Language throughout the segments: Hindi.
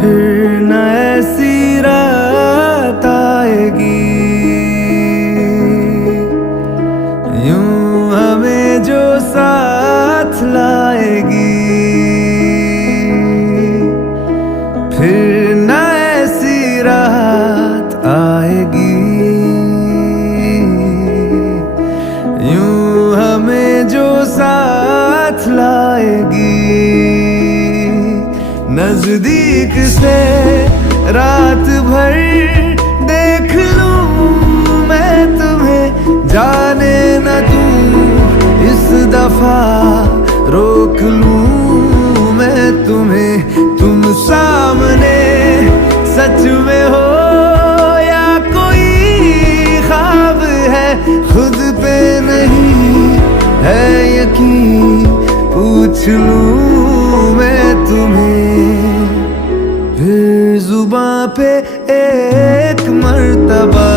फिर न ऐसी रात आएगी, यूं हमें जो साथ लाएगी। फिर न ऐसी रात आएगी, यूं हमें जो साथ लाएगी। नजदीक से रात भर देख लूं मैं तुम्हें, जाने न दूं इस दफा रोक लूं मैं तुम्हें। तुम सामने सच में हो या कोई ख्वाब है, खुद पे नहीं है यकीन, पूछ लूं मैं तुम्हें। फिर जुबां पे एक मर्तबा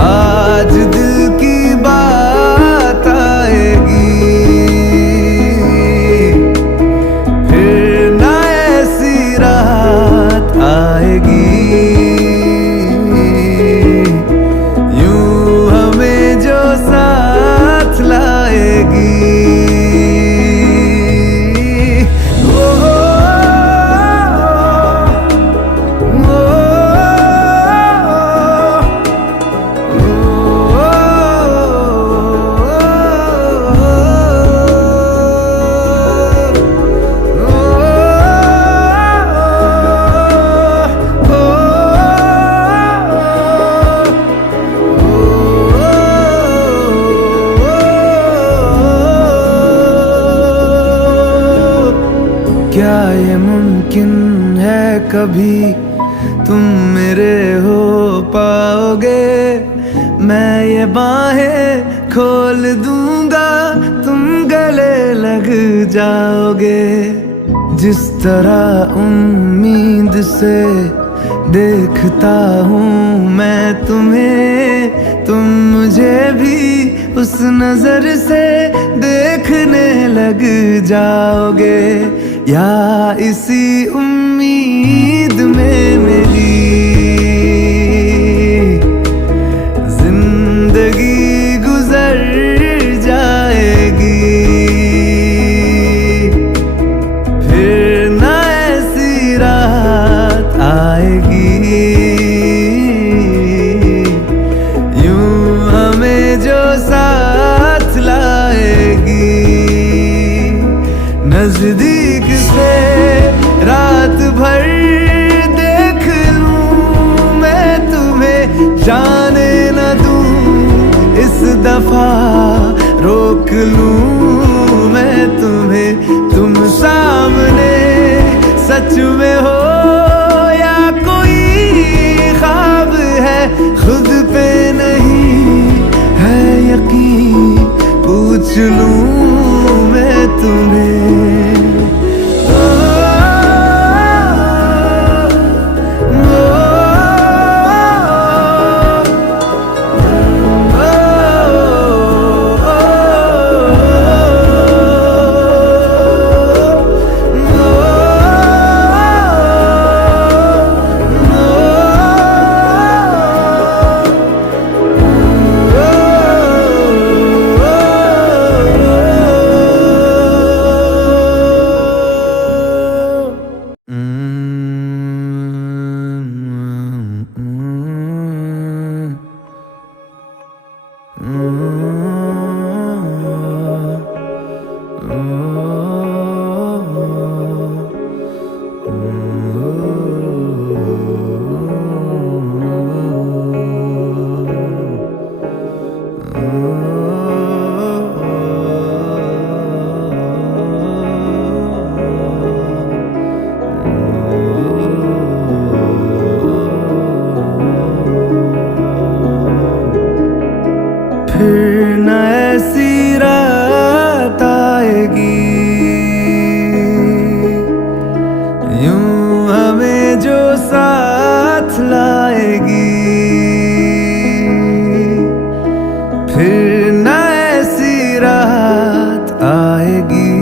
आज दिल की बात आएगी। फिर ना ऐसी रात आएगी, यूं हमें जो साथ लाएगी। क्या ये मुमकिन है कभी तुम मेरे हो पाओगे? मैं ये बाहें खोल दूंगा, तुम गले लग जाओगे। जिस तरह उम्मीद से देखता हूँ मैं तुम्हें, तुम मुझे भी उस नजर से देखने लग जाओगे। या इसी उम्मीद में मेरी जिंदगी गुजर जाएगी। फिर ना ऐसी रात आएगी, यूं हमें जो साथ लाएगी। नजदीक से रात भर देख लूं मैं तुम्हें, जाने न दूं इस दफा रोक लूं मैं तुम्हें। तुम सामने सच में हो या कोई ख्वाब है, खुद पे नहीं है यकीन, पूछ लूं मैं तुम्हें। फिर न ऐसी रात आएगी, यूं हमें जो साथ लाएगी। फिर न ऐसी रात आएगी,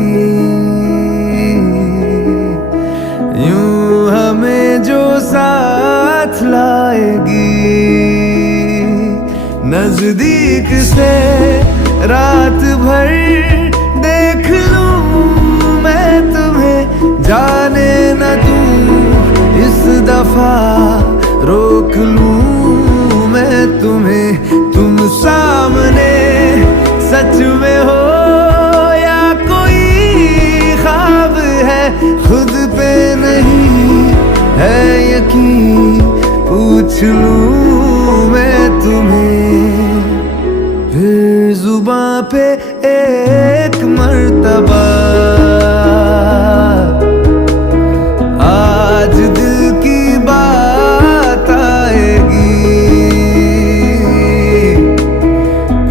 यूं हमें जो साथ लाएगी। नजदीक से रात भर देख लूं मैं तुम्हें, जाने न दूं इस दफा रोक लूं मैं तुम्हें। तुम सामने सच में हो या कोई ख्वाब है, खुद पे नहीं है यकीन, पूछ लूं मैं तुम्हें। फिर जुबां पे एक मर्तबा आज दिल की बात आएगी।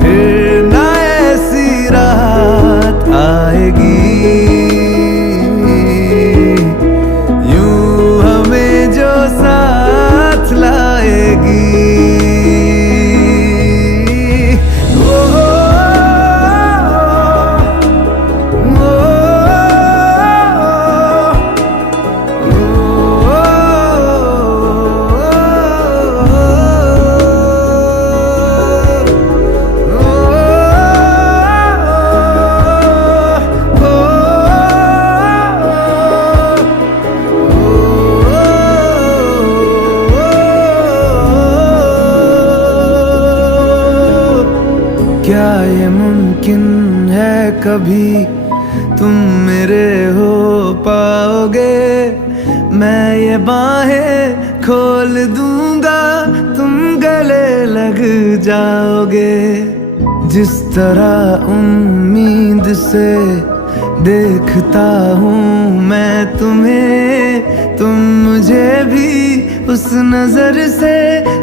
फिर ना ऐसी रात आएगी, यूं हमें जो साथ लाएगी। क्या ये मुमकिन है कभी तुम मेरे हो पाओगे? मैं ये बाहें खोल दूंगा, तुम गले लग जाओगे। जिस तरह उम्मीद से देखता हूँ मैं तुम्हें, तुम मुझे भी उस नजर से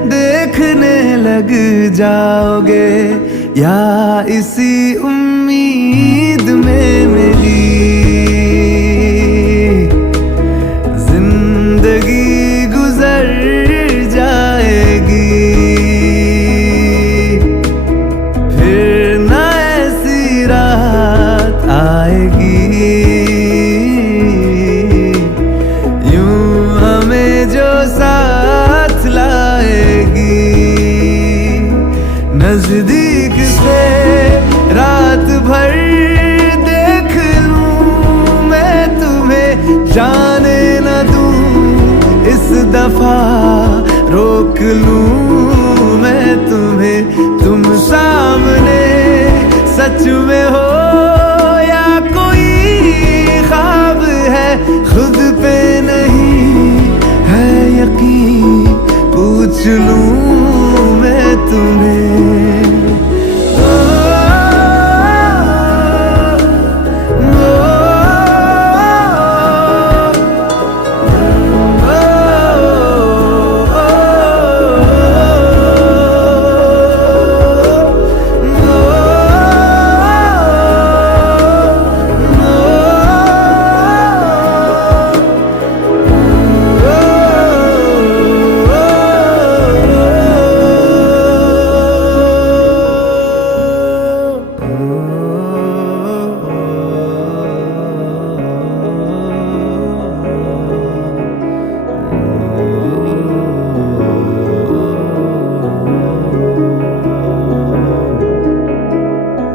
देखने लग जाओगे। या इसी उम्मीद में मेरी जिंदगी गुजर जाएगी। फिर ना ऐसी रात आएगी, यूं हमें जो साथ लाएगी। नजदीक से रात भर देख लूं मैं तुम्हें, जाने न दूं इस दफा रोक लूं मैं तुम्हें। तुम सामने सच में हो या कोई ख्वाब है, खुद पे नहीं है यकीन, पूछ लूं मैं तुम्हें।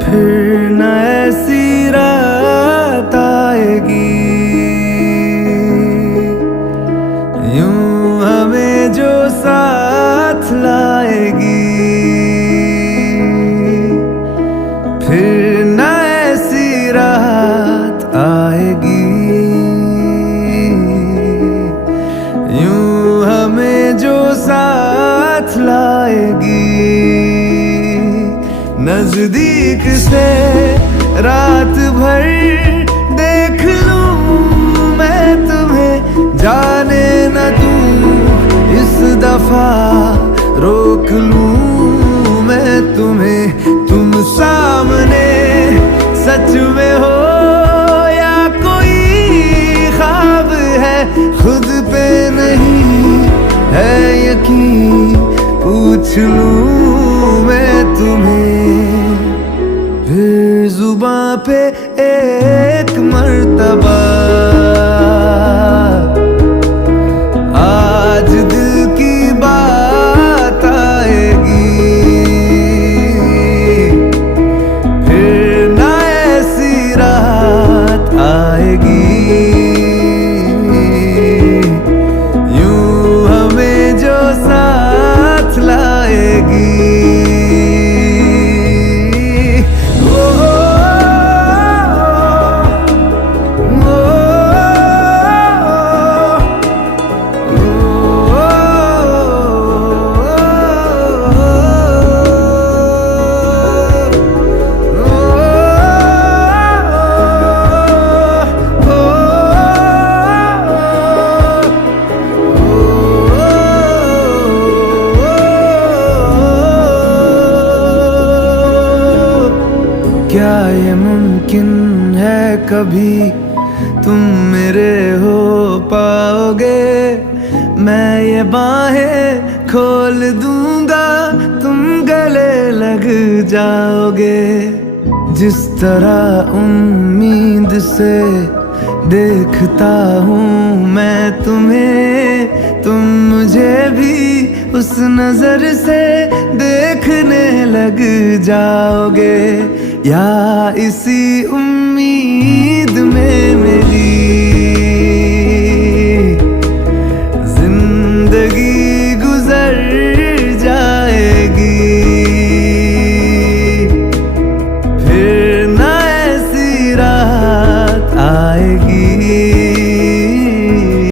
फिर न ऐसी रात आएगी, यूं हमें जो साथ लाएगी। फिर न ऐसी रात आएगी, यूं हमें जो साथ लाएगी। नजदीक से रात भर देख लूं मैं तुम्हें, जाने न दूं इस दफा रोक लूं मैं तुम्हें। तुम पूछ लूं मैं तुम्हें फिर जुबां पे एक मर्तबा, आज दिल की बात आएगी, फिर ना ऐसी रात आएगी, यूं हमें जो साथ लाएगी। क्या ये मुमकिन है कभी तुम मेरे हो पाओगे, मैं ये बाहें खोल दूंगा तुम गले लग जाओगे। जिस तरह उम्मीद से देखता हूँ मैं तुम्हें, तुम मुझे भी उस नजर से देखने लग जाओगे, या इसी उम्मीद